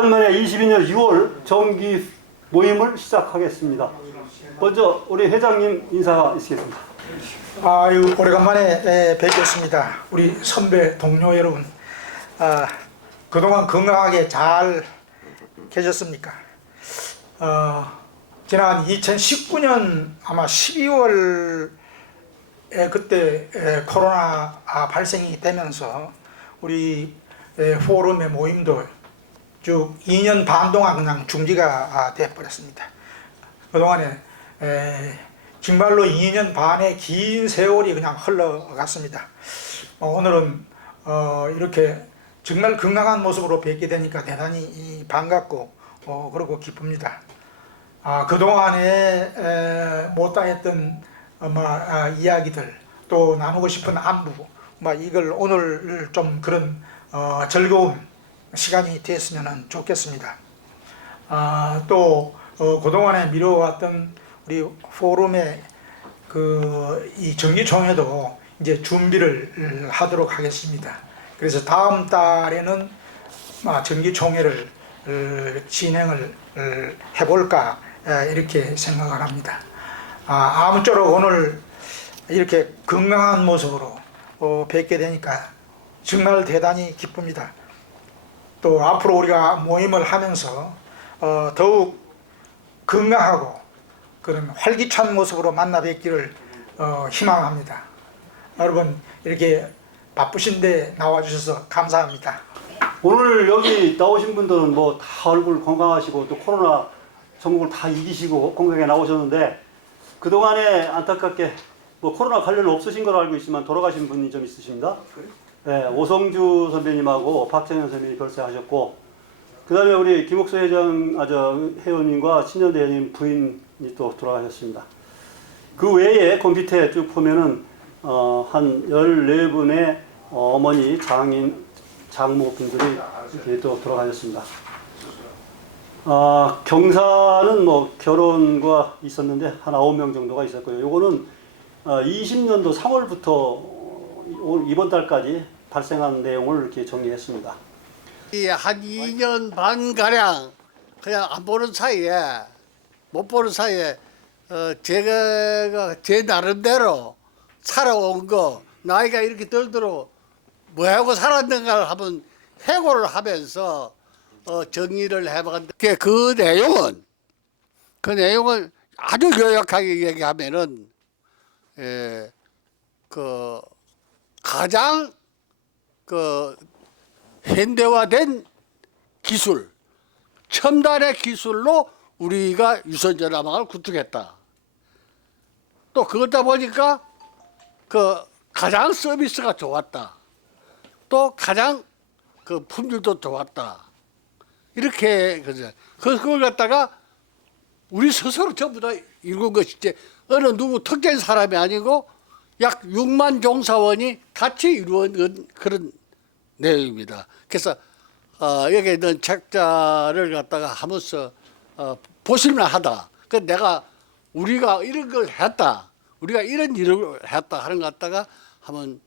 오랜만에 22년 6월 정기 모임을 시작하겠습니다. 먼저 우리 회장님 인사 있으겠습니다. 아유, 오래간만에 뵙겠습니다. 우리 선배 동료 여러분, 그동안 건강하게 잘 계셨습니까? 지난 2019년 아마 12월에 그때 코로나 발생이 되면서 우리 포럼의 모임도 쭉 2년 반 동안 그냥 중지가 되어버렸습니다. 그동안에 정말로 2년 반의 긴 세월이 그냥 흘러갔습니다. 오늘은 이렇게 정말 건강한 모습으로 뵙게 되니까 대단히 반갑고 그리고 기쁩니다. 그동안에 못다했던 이야기들 또 나누고 싶은 안부 이걸 오늘 좀 그런 즐거운 시간이 됐으면 좋겠습니다. 또 그동안에 미뤄왔던 우리 포럼의 이 정기총회도 이제 준비를 하도록 하겠습니다. 그래서 다음 달에는 정기총회를 진행을 해볼까 이렇게 생각을 합니다. 아무쪼록 오늘 이렇게 건강한 모습으로 뵙게 되니까 정말 대단히 기쁩니다. 또 앞으로 우리가 모임을 하면서 더욱 건강하고 그런 활기찬 모습으로 만나 뵙기를 희망합니다. 여러분 이렇게 바쁘신데 나와주셔서 감사합니다. 오늘 여기 나오신 분들은 뭐 다 얼굴 건강하시고 또 코로나 전국을 다 이기시고 건강하게 나오셨는데 그동안에 안타깝게 뭐 코로나 관련 없으신 걸로 알고 있지만 돌아가신 분이 좀 있으십니다. 네, 오성주 선배님하고 박정현 선배님이 별세하셨고 그 다음에 우리 김옥수 회원님과 신현대 회원님 부인이 또 돌아가셨습니다. 그 외에 컴퓨터에 쭉 보면은 한 14분의 어머니, 장인, 장모분들이 이렇게 또 돌아가셨습니다. 경사는 뭐 결혼과 있었는데 한 9명 정도가 있었고요. 요거는 20년도 3월부터 이번 달까지 발생한 내용을 이렇게 정리했습니다. 한 2년 반 가량 그냥 안 보는 사이에 못 보는 사이에 제가 제 나름대로 살아온 거 나이가 이렇게 들도록 뭐하고 살았는가를 한번 회고를 하면서 정리를 해봤는데 그 내용은 아주 요약하게 얘기하면은 가장 현대화된 기술, 첨단의 기술로 우리가 유선전화망을 구축했다. 또 그러다 보니까 가장 서비스가 좋았다. 또 가장 품질도 좋았다. 이렇게 그걸 갖다가 우리 스스로 전부 다 이룬 것이지 어느 누구 특정 사람이 아니고 약 6만 종사원이 같이 이루어진 그런 내용입니다. 그래서 여기 있는 책자를 갖다가 하면서 보실만하다. 우리가 이런 걸 했다. 우리가 이런 일을 했다 하는 것 갖다가 한번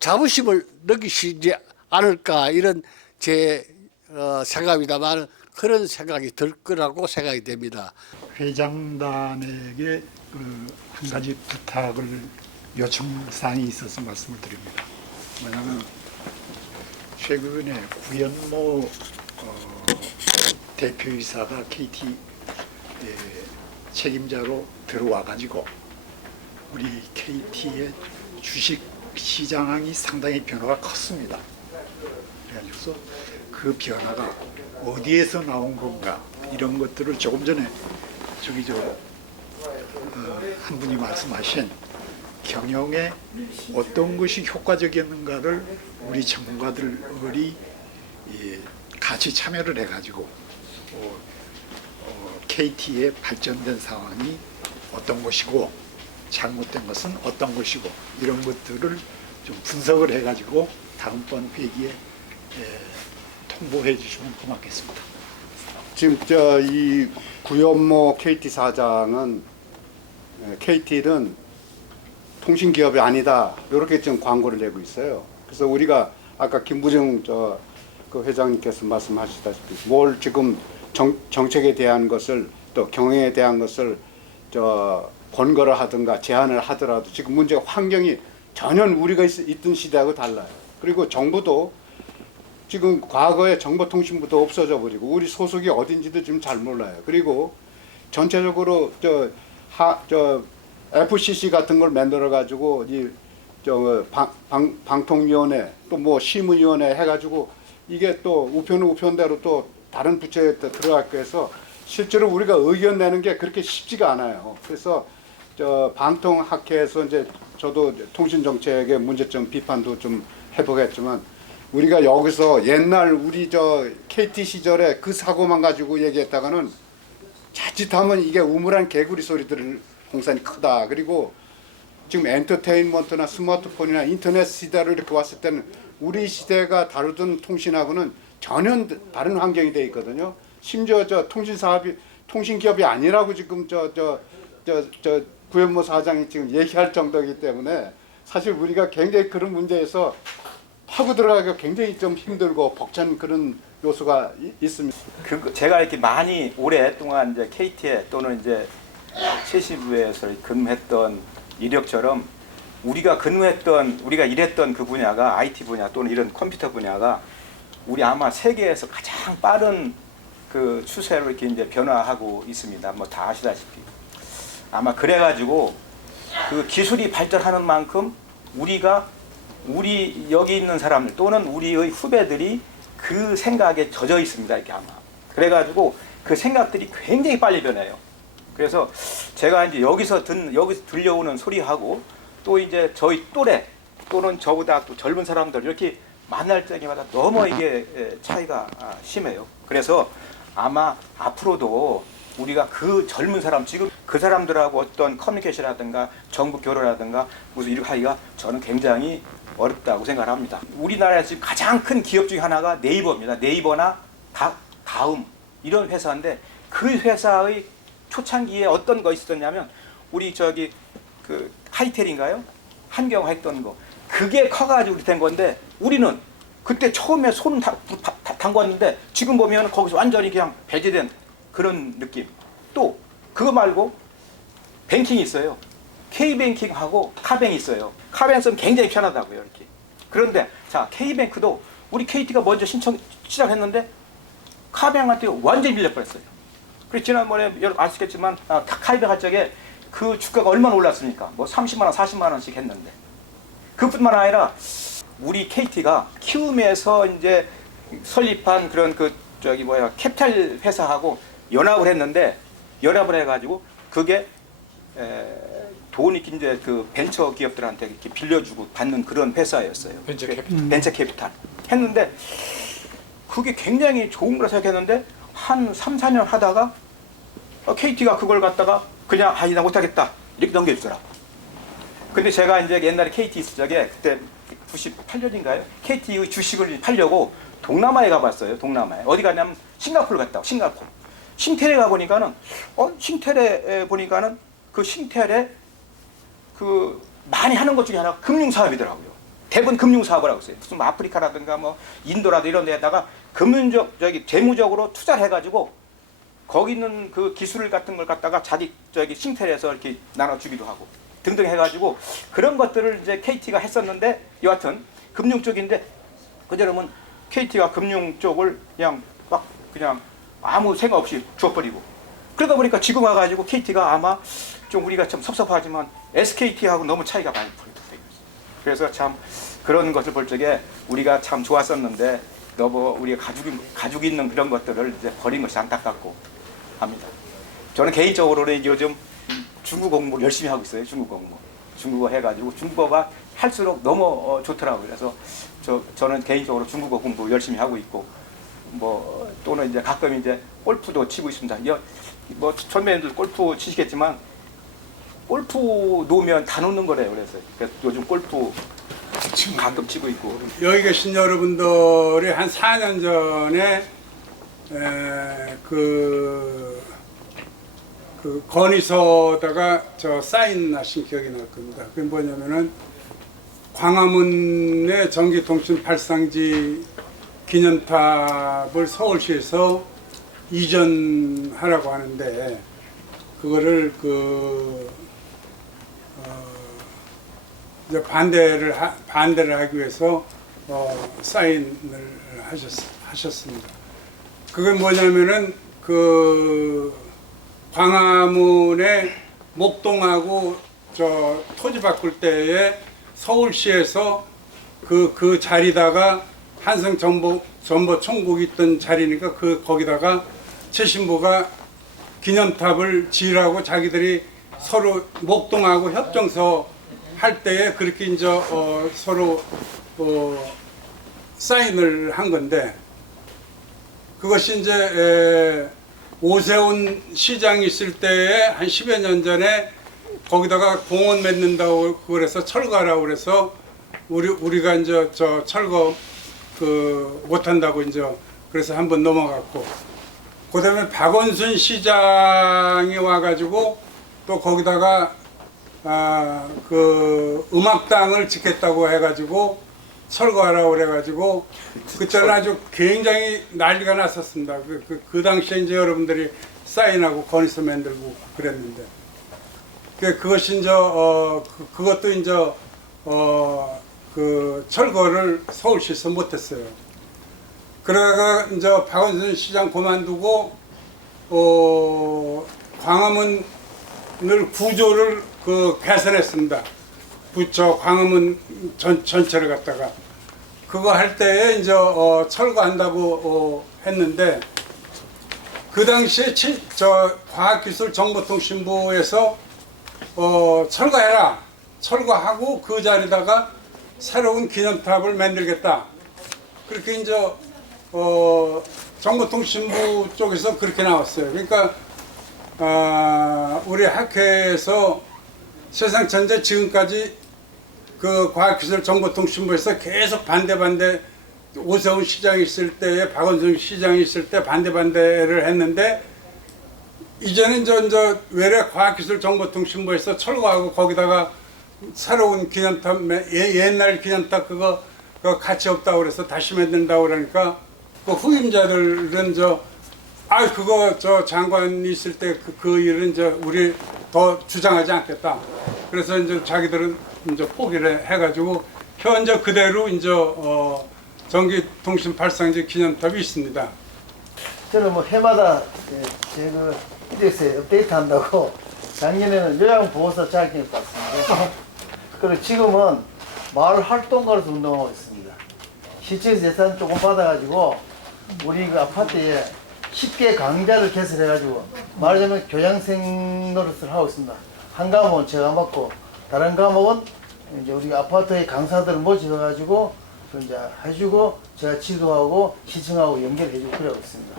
자부심을 느끼시지 않을까 이런 제 생각입니다만 그런 생각이 들 거라고 생각이 됩니다. 회장단에게 한 가지 부탁을 요청사항이 있어서 말씀을 드립니다. 뭐냐면 최근에 구현모 대표이사가 KT 책임자로 들어와 가지고 우리 KT의 주식 시장이 상당히 변화가 컸습니다. 그래가지고서 그 변화가 어디에서 나온 건가 이런 것들을 조금 전에 한 분이 말씀하신 경영에 어떤 것이 효과적이었는가를 우리 전문가들이 같이 참여를 해가지고 KT의 발전된 상황이 어떤 것이고 잘못된 것은 어떤 것이고 이런 것들을 좀 분석을 해가지고 다음번 회기에 통보해 주시면 고맙겠습니다. 지금 이 구현모 KT 사장은 KT는 통신기업이 아니다 이렇게 좀 광고를 내고 있어요. 그래서 우리가 아까 김부정 그 회장님께서 말씀하시다시피 뭘 지금 정책에 대한 것을 또 경영에 대한 것을 권고를 하든가 제안을 하더라도 지금 문제가 환경이 전혀 우리가 있던 시대하고 달라요. 그리고 정부도 지금 과거에 정보통신부도 없어져 버리고 우리 소속이 어딘지도 지금 잘 몰라요. 그리고 전체적으로 FCC 같은 걸 만들어 가지고 방통위원회 또 뭐 시문위원회 해가지고 이게 또 우편은 우편대로 또 다른 부처에 들어가고 해서 실제로 우리가 의견 내는 게 그렇게 쉽지가 않아요. 그래서 방통학회에서 이제 저도 통신정책의 문제점 비판도 좀 해보겠지만 우리가 여기서 옛날 우리 KT 시절에 그 사고만 가지고 얘기했다가는 자칫하면 이게 우물한 개구리 소리 들을 공산이 크다. 그리고 지금 엔터테인먼트나 스마트폰이나 인터넷 시대로 이렇게 왔을 때는 우리 시대가 다루던 통신하고는 전혀 다른 환경이 돼 있거든요. 심지어 통신기업이 아니라고 지금 구현모 사장이 지금 얘기할 정도이기 때문에 사실 우리가 굉장히 그런 문제에서 파고 들어가기가 굉장히 좀 힘들고 벅찬 그런 요소가 있습니다. 제가 이렇게 많이 오랫동안 이제 KT에 또는 이제 최시부에서 근무했던 이력처럼 우리가 일했던 그 분야가 IT 분야 또는 이런 컴퓨터 분야가 우리 아마 세계에서 가장 빠른 그 추세로 이렇게 이제 변화하고 있습니다. 뭐 다 아시다시피 아마 그래가지고 그 기술이 발전하는 만큼 우리 여기 있는 사람들 또는 우리의 후배들이 그 생각에 젖어 있습니다. 이렇게 아마 그래가지고 그 생각들이 굉장히 빨리 변해요. 그래서 제가 이제 여기서 들려오는 소리하고 또 이제 저희 또래 또는 저보다 또 젊은 사람들 이렇게 만날 때마다 너무 이게 차이가 심해요. 그래서 아마 앞으로도 우리가 그 젊은 사람 지금 그 사람들하고 어떤 커뮤니케이션이라든가 정부 교류라든가 무슨 이렇게 하기가 저는 굉장히 어렵다고 생각을 합니다. 우리나라에서 지금 가장 큰 기업 중에 하나가 네이버입니다. 네이버나 다음 이런 회사인데 그 회사의 초창기에 어떤 거 있었냐면 우리 그 하이텔인가요? 한경화 했던 거 그게 커가지고 된 건데 우리는 그때 처음에 손 담궜는데 지금 보면 거기서 완전히 그냥 배제된 그런 느낌. 또 그거 말고 뱅킹이 있어요. K뱅킹하고 카뱅이 있어요. 카뱅 쓰면 굉장히 편하다고요. 이렇게. 그런데 자 K뱅크도 우리 KT가 먼저 시작했는데 카뱅한테 완전히 밀려버렸어요. 그래서 지난번에 여러분 아시겠지만 카이뱅 할 적에 그 주가가 얼마나 올랐습니까? 뭐 30만 원, 40만 원씩 했는데 그뿐만 아니라 우리 KT가 키움에서 이제 설립한 그런 캐피탈 회사하고 연합을 했는데 연합을 해가지고 그게 돈이 이제 그 벤처 기업들한테 이렇게 빌려주고 받는 그런 회사였어요. 벤처 캐피탈 했는데 그게 굉장히 좋은 걸 생각했는데 한 3, 4년 하다가 KT가 그걸 갖다가 그냥 나 못하겠다 이렇게 넘겨주더라고. 근데 제가 이제 옛날에 KT 있을 적에 그때 98년인가요? KT의 주식을 팔려고 동남아에 가봤어요. 동남아에 어디 가냐면 싱가포르 갔다. 싱가포르. 싱텔에 가보니까는 싱텔에 보니까는 그 싱텔에 그 많이 하는 것 중에 하나가 금융사업이더라고요. 대부분 금융사업을 하고 있어요. 무슨 아프리카라든가 뭐 인도라든가 이런 데다가 재무적으로 투자를 해가지고 거기 있는 그 기술 같은 걸 갖다가 자기 싱텔에서 이렇게 나눠주기도 하고 등등 해가지고 그런 것들을 이제 KT가 했었는데 여하튼 금융 쪽인데 그저러면 KT가 금융 쪽을 그냥 아무 생각 없이 주어버리고 그러다 보니까 지금 와가지고 KT가 아마 좀 우리가 좀 섭섭하지만 SKT하고 너무 차이가 많이 벌어요. 그래서 참 그런 것을 볼 적에 우리가 참 좋았었는데 너무 우리가 가지고 있는 그런 것들을 이제 버린 것이 안타깝고 합니다. 저는 개인적으로는 요즘 중국어 공부를 열심히 하고 있어요. 중국어 해가지고 중국어가 할수록 너무 좋더라고요. 그래서 저는 개인적으로 중국어 공부 열심히 하고 있고 뭐 또는 이제 가끔 이제 골프도 치고 있습니다. 뭐 전매인들 골프 치시겠지만 골프 놓으면 다 놓는 거래요. 그래서 요즘 골프 가끔 치고 있고. 여기 계신 여러분들이 한 4년 전에 그 건의서다가 사인하신 기억이 날 겁니다. 그게 뭐냐면은 광화문의 전기통신 발상지 기념탑을 서울시에서 이전하라고 하는데 그거를 이제 반대를 하기 위해서 사인을 하셨습니다. 그게 뭐냐면은 그 광화문에 목동하고 저 토지 바꿀 때에 서울시에서 그 자리다가 한성 전보 총국이 있던 자리니까 거기다가 최신부가 기념탑을 지으라고 자기들이 서로 목동하고 협정서 할 때에 그렇게 이제 서로 사인을 한 건데 그것이 이제 오세훈 시장이 있을 때에 한 10여 년 전에 거기다가 공원 맺는다고 그래서 철거하라고 그래서 우리가 이제 저 철거 못한다고 이제 그래서 한번 넘어갔고 그다음에 박원순 시장이 와가지고 또 거기다가 그 음악당을 짓겠다고 해가지고 철거하라고 그래가지고 그때는 아주 굉장히 난리가 났었습니다. 그 당시에 이제 여러분들이 사인하고 건의서 만들고 그랬는데 그것이 이제 그것도 이제 그 철거를 서울시에서 못했어요. 그러다가 이제 박원순 시장 그만두고 광화문을 구조를 개선했습니다. 부처 광화문 전체를 갖다가 그거 할 때에 이제 철거한다고 했는데 그 당시에 저 과학기술정보통신부에서 철거해라. 철거하고 그 자리다가 새로운 기념탑을 만들겠다. 그렇게 이제 정보통신부 쪽에서 그렇게 나왔어요. 그러니까 우리 학회에서 세상 전체 지금까지 그 과학기술정보통신부에서 계속 반대 오세훈 시장이 있을 때에 박원순 시장이 있을 때 반대를 했는데 이제는 이제 외래 과학기술정보통신부에서 철거하고 거기다가 새로운 기념탑 옛날 기념탑 그거 가치 없다고 그래서 다시 만든다고 그러니까 그 후임자들은 그거 저 장관이 있을 때 그 일은 이제 우리 더 주장하지 않겠다. 그래서 이제 자기들은 이제 포기를 해가지고 현재 그대로 이제 전기통신 발상지 기념탑이 있습니다. 저는 뭐 해마다 제가 인덱스에 업데이트 한다고 작년에는 요양보호사 자격증을 땄습니다. 그리고 지금은 마을 활동가로서 운동하고 있습니다. 시청에서 예산 조금 받아가지고 우리 그 아파트에 10개 강좌를 개설해가지고 말하자면 교양생 노릇을 하고 있습니다. 한 과목은 제가 맡고 다른 과목은 이제 우리 아파트의 강사들을 모집해가지고 이제 해주고 제가 지도하고 시청하고 연결해주고 그러고 있습니다.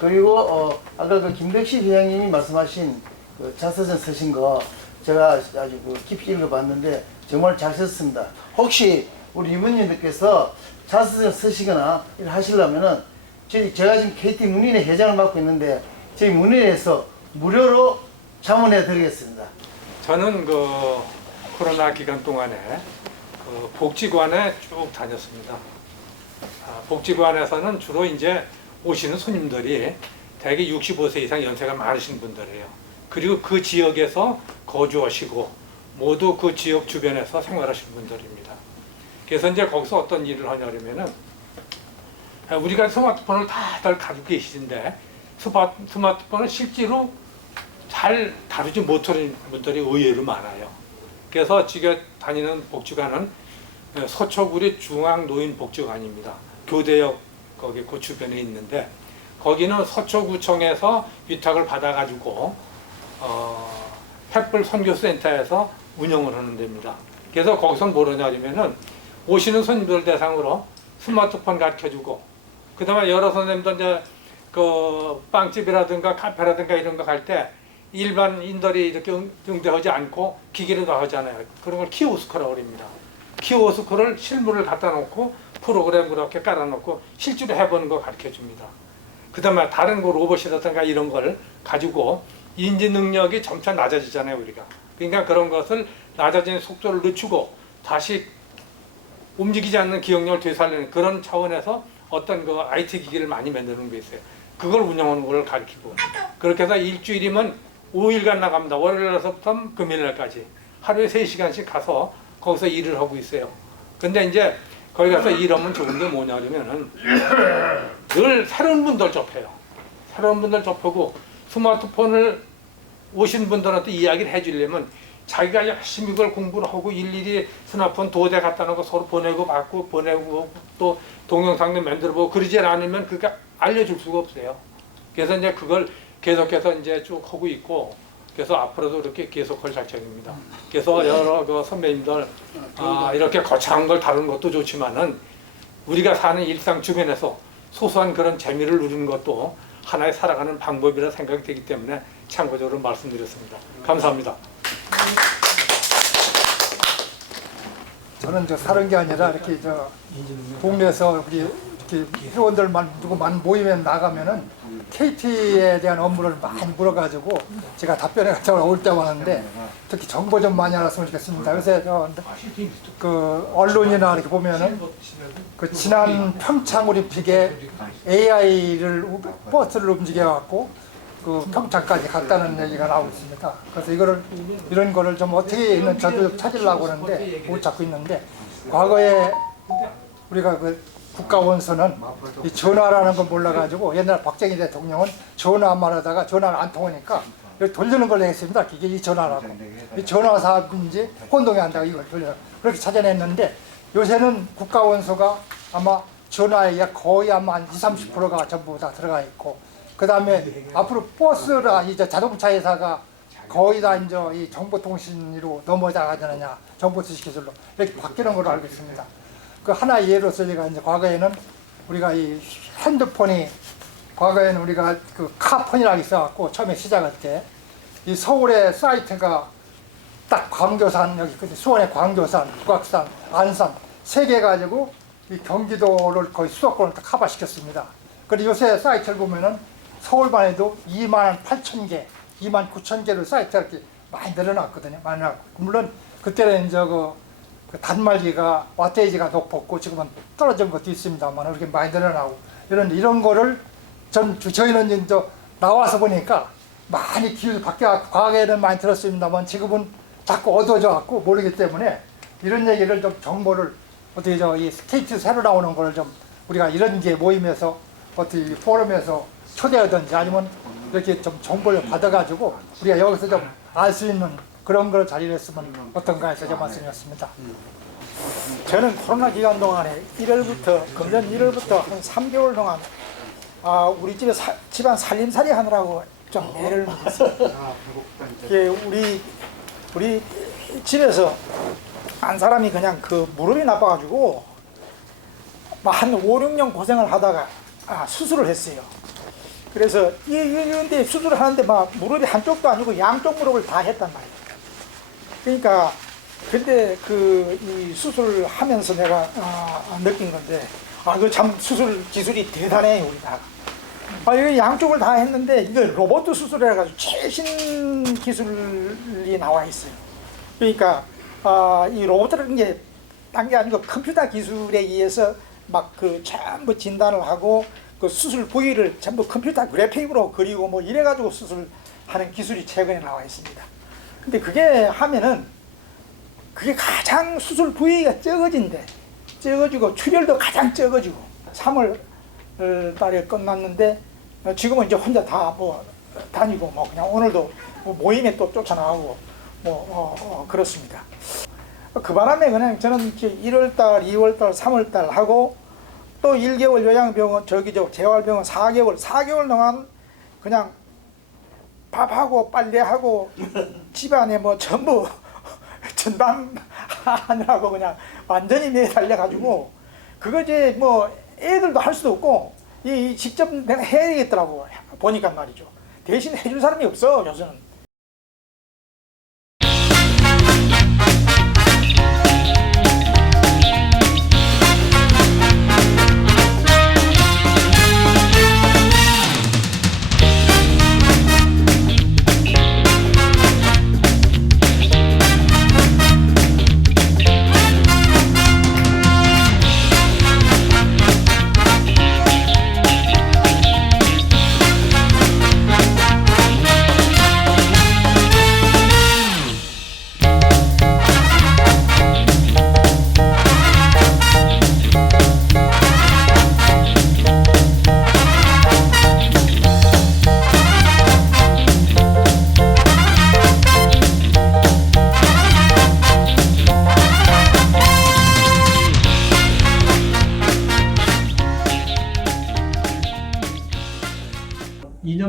그리고 아까 그 김덕식 회장님이 말씀하신 그 자서전 쓰신 거 제가 아주 깊이 읽어봤는데 정말 잘 썼습니다. 혹시 우리 이모님들께서 자서전 쓰시거나 일 하시려면은 제가 지금 KT 문인회 회장을 맡고 있는데 저희 문인회에서 무료로 자문해 드리겠습니다. 저는 그 코로나 기간 동안에 그 복지관에 쭉 다녔습니다. 복지관에서는 주로 이제 오시는 손님들이 대개 65세 이상 연세가 많으신 분들이에요. 그리고 그 지역에서 거주하시고 모두 그 지역 주변에서 생활하시는 분들입니다. 그래서 이제 거기서 어떤 일을 하냐면은 우리가 스마트폰을 다들 가지고 계시는데 스마트폰을 실제로 잘 다루지 못하는 분들이 의외로 많아요. 그래서 지금 다니는 복지관은 서초구리 중앙노인복지관입니다. 교대역 거기 그 주변에 있는데 거기는 서초구청에서 위탁을 받아가지고 횃불 선교센터에서 운영을 하는 데입니다. 그래서 거기서 뭐냐 하면은 오시는 손님들 대상으로 스마트폰 가르쳐주고 그 다음에 여러 선생님들 이제 그 빵집이라든가 카페라든가 이런 거 갈 때 일반인들이 이렇게 응대하지 않고 기계로 하잖아요. 그런 걸 키오스크라고 합니다. 키오스크를 실물을 갖다 놓고 프로그램 그렇게 깔아놓고 실제로 해보는 거 가르쳐 줍니다. 그 다음에 다른 거 로봇이라든가 이런 걸 가지고 인지 능력이 점차 낮아지잖아요, 우리가. 그러니까 그런 것을 낮아지는 속도를 늦추고 다시 움직이지 않는 기억력을 되살리는 그런 차원에서 어떤 그 IT 기기를 많이 만드는 게 있어요. 그걸 운영하는 걸 가르치고 그렇게 해서 일주일이면 5일간 나갑니다. 월요일에서부터 금요일날까지 하루에 3시간씩 가서 거기서 일을 하고 있어요. 근데 이제 거기 가서 일하면 좋은 게 뭐냐면은 늘 새로운 분들 접해요. 새로운 분들 접하고 스마트폰을 오신 분들한테 이야기를 해주려면 자기가 열심히 그걸 공부를 하고 일일이 스마트폰 도대 갖다 놓고 서로 보내고 받고 보내고 또 동영상도 만들어보고 그러지 않으면 그게 알려줄 수가 없어요. 그래서 이제 그걸 계속해서 이제 쭉 하고 있고 그래서 앞으로도 이렇게 계속할 작정입니다. 그래서 여러 그 선배님들 이렇게 거창한 걸 다루는 것도 좋지만은 우리가 사는 일상 주변에서 소소한 그런 재미를 누리는 것도 하나의 살아가는 방법이라 생각이 되기 때문에 참고적으로 말씀드렸습니다. 감사합니다. 저는 저 사는 게 아니라 이렇게 저 동네에서 우리 이렇게 회원들만 누구만 모이면 나가면은 KT에 대한 업무를 많이 물어가지고 제가 답변해 가지고 올 때 왔는데 특히 정보 좀 많이 알았으면 좋겠습니다. 요새 그 언론이나 이렇게 보면은 그 지난 평창 올림픽에 AI를 버스를 움직여 갖고 그 평창까지 갔다는 얘기가 나오고 있습니다. 그래서 이런 거를 좀 어떻게 있는 저도 찾으려고 하는데 못 찾고 있는데 과거에 우리가 그 국가원수는 이 전화라는 걸 몰라가지고 옛날 박정희 대통령은 전화만 하다가 전화가 안 통하니까 이렇게 돌리는 걸 했습니다. 이게 이 전화라고. 이 전화 사업인지 혼동이 안 되고 이걸 돌려 그렇게 찾아냈는데 요새는 국가원수가 아마 전화에 거의 아마 한 20, 30%가 전부 다 들어가 있고 그 다음에 앞으로 버스라 이제 자동차 회사가 거의 다 이제 이 정보통신으로 넘어가느냐 정보수집 기술로 이렇게 바뀌는 걸로 알고 있습니다. 그 하나의 예로서 제가 이제 과거에는 우리가 이 핸드폰이 과거에는 우리가 그 카폰이라고 있어갖고 처음에 시작할 때 이 서울의 사이트가 딱 광교산 여기 수원의 광교산, 북악산, 안산 세 개 가지고 이 경기도를 거의 수도권을 다 커버시켰습니다. 그리고 요새 사이트를 보면은 서울만 해도 28,000개, 29,000개로 사이트가 이렇게 많이 늘어났거든요. 많이 늘어났고. 물론 그때는 이제 그 단말기가 와테이지가 높았고 지금은 떨어진 것도 있습니다만 이렇게 많이 늘어나고 이런 거를 저희는 이제 나와서 보니까 많이 기술 바뀌어 과거에는 많이 들었습니다만 지금은 자꾸 어두워져 갖고 모르기 때문에 이런 얘기를 좀 정보를 어떻게 이 KT 새로 나오는 거를 좀 우리가 이런 게 모임에서 어떻게 포럼에서 초대하든지 아니면 이렇게 좀 정보를 받아가지고 우리가 여기서 좀 알 수 있는 그런 걸 자리를 했으면 어떤가 해서 제 말씀이었습니다. 저는 코로나 기간 동안에 1월부터 금년 1월부터 한 3개월 동안 우리 집에 집안 살림살이 하느라고 좀 애를 먹었어요. 우리 집에서 한 사람이 그냥 그 무릎이 나빠가지고 한 5, 6년 고생을 하다가 수술을 했어요. 그래서 이런데 수술을 하는데 막 무릎이 한쪽도 아니고 양쪽 무릎을 다 했단 말이에요. 그러니까 근데 이 수술을 하면서 내가 느낀 건데 그 참 수술 기술이 대단해 우리 다. 이거 양쪽을 다 했는데 이거 로봇 수술을 해가지고 최신 기술이 나와 있어요. 그러니까 이 로봇이라는 게 딴 게 아니고 컴퓨터 기술에 의해서 막 그 전부 진단을 하고 그 수술 부위를 전부 컴퓨터 그래픽으로 그리고 뭐 이래가지고 수술하는 기술이 최근에 나와 있습니다. 근데 그게 하면은 그게 가장 수술 부위가 적어지고 출혈도 가장 적어지고 3월 달에 끝났는데 지금은 이제 혼자 다 뭐 다니고 뭐 그냥 오늘도 뭐 모임에 또 쫓아나가고 그렇습니다. 그 바람에 그냥 저는 1월달, 2월달, 3월달 하고 또 1개월 요양병원 재활병원 4개월 동안 그냥 밥하고 빨래하고 집안에 뭐 전부 전담하느라고 그냥 완전히 매달려가지고 그거 이제 뭐 애들도 할 수도 없고 직접 내가 해야 되겠더라고 보니까 말이죠. 대신 해줄 사람이 없어 요새는.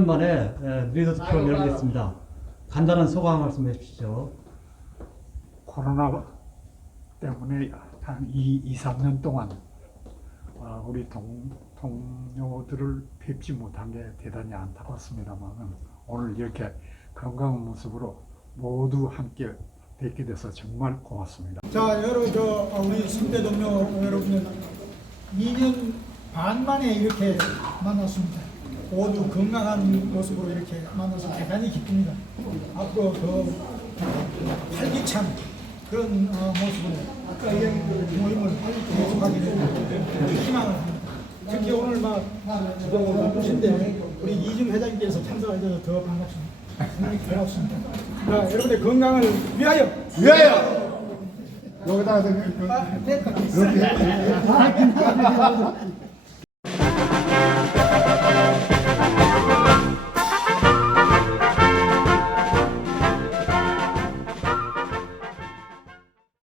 만에 리더스 프로그램 열리겠습니다. 간단한 소감 말씀해 주시죠. 코로나 때문에 한 2-3년 동안 우리 동료들을 뵙지 못한 게 대단히 안타깝습니다만 오늘 이렇게 건강한 모습으로 모두 함께 뵙게 돼서 정말 고맙습니다. 자, 우리 3대 동료 여러분들 2년 반 만에 이렇게 만났습니다. 모두 건강한 모습으로 이렇게 만나서 대단히 기쁩니다. 앞으로 더 활기찬 그런 모습으로 모임을 계속하기를 희망을 합니다. 특히 오늘 바쁘신데 우리 이중 회장님께서 참석하셔서 더 반갑습니다. 고맙습니다. 자, 여러분의 건강을 위하여! 여기다가 이렇게